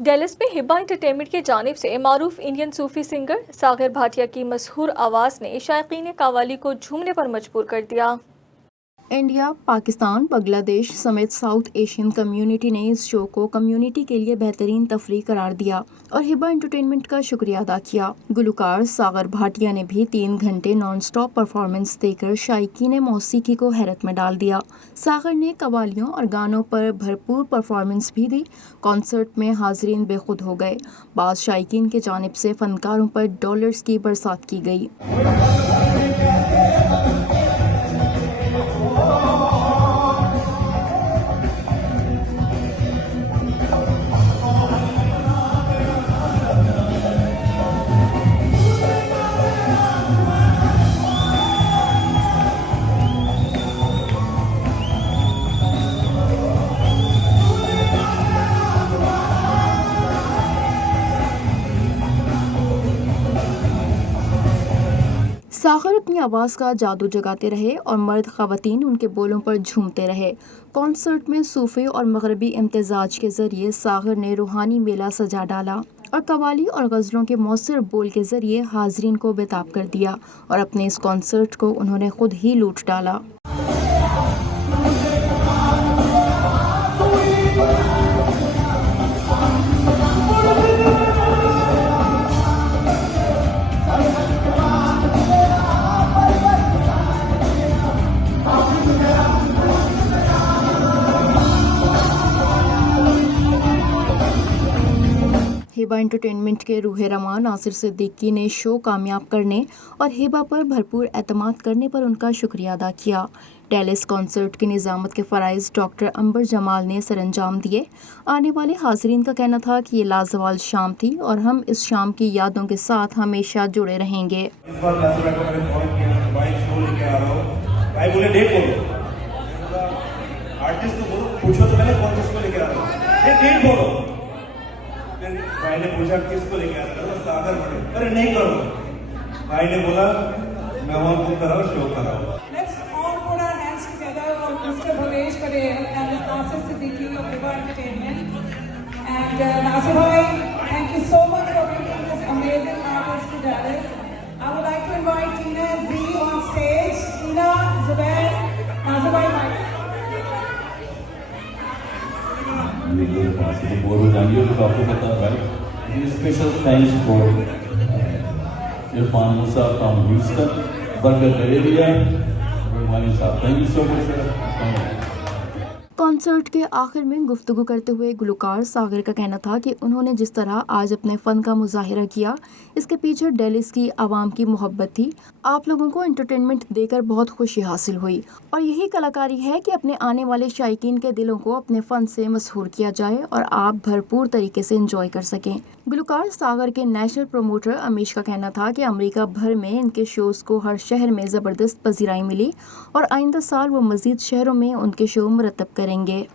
Dallas में Hiba entertainment की जानिब से मारूफ इंडियन सूफी सिंगर सागर भाटिया की मशहूर आवाज़ ने शायकीन कव्वाली को झूमने पर मजबूर कर दिया। इंडिया, पाकिस्तान, बांग्लादेश समेत साउथ एशियन कम्युनिटी ने इस शो को कम्युनिटी के लिए बेहतरीन तफरीह करार दिया और हिबा एंटरटेनमेंट का शुक्रिया अदा किया। गुलकार सागर भाटिया ने भी 3 घंटे नॉन स्टॉप परफॉर्मेंस देकर शायकीन मौसीकी को हैरत में डाल दिया। सागर ने कव्वालियों और गानों पर भरपूर परफॉर्मेंस भी दी। कॉन्सर्ट में हाजरीन बेखुद हो गए। बाज़ शायकीन की जानिब से फनकारों पर डॉलर्स की बरसात की गई। सागर अपनी आवाज़ का जादू जगाते रहे और मर्द ख़वातीन उनके बोलों पर झूमते रहे। कॉन्सर्ट में सूफी और मगरबी इम्तिजाज के ज़रिए सागर ने रूहानी मेला सजा डाला और कव्वाली और गज़लों के मौसर बोल के ज़रिए हाजरीन को बेताब कर दिया और अपने इस कॉन्सर्ट को उन्होंने खुद ही लूट डाला। हिबा एंटरटेनमेंट के रूहे रवां नासिर सिद्दीकी ने शो कामयाब करने और हिबा पर भरपूर एतमाद करने पर उनका शुक्रिया अदा किया। डेलिस कॉन्सर्ट की निज़ामत के फ़राइज़ डॉक्टर अंबर जमाल ने सरअंजाम दिए। आने वाले हाज़रीन का कहना था कि ये लाजवाल शाम थी और हम इस शाम की यादों के साथ हमेशा जुड़े रहेंगे। भाई ने पूछा किसको लेके आ रहा था, सागर बड़े, अरे नहीं करो। भाई ने बोला मैं वहाँ बुक कराओ, शो कराओ। Let's all put our hands together for Mr. Bhavesh Patel and Ms. Nasir Siddiqui of Hiba Entertainment. And Nasir bhai, thank you so much for bringing this amazing artist to Dallas. I would like to invite Tina and Z on stage. Tina, Zubair, Nasir bhai, Mike. Special thanks for Irfan Musa from Houston, Burger area. Thank you so much, sir. Concert के आखिर में गुफ्तगू करते हुए गुलकार सागर का कहना था कि उन्होंने जिस तरह आज अपने फ़न का मुजाहिरा किया, इसके पीछे डेलिस की आवाम की मोहब्बत थी। आप लोगों को एंटरटेनमेंट देकर बहुत खुशी हासिल हुई और यही कलाकारी है कि अपने आने वाले शायकीन के दिलों को अपने फ़न से मसहूर किया जाए और आप भरपूर तरीके से इंजॉय कर सकें। गुलकार सागर के नेशनल प्रमोटर अमीश का कहना था कि अमेरिका भर में इनके शोज़ को हर शहर में ज़बरदस्त पज़ीराई मिली और आइंदा साल वो मज़ीद शहरों में उनके शो मुरतब करेंगे।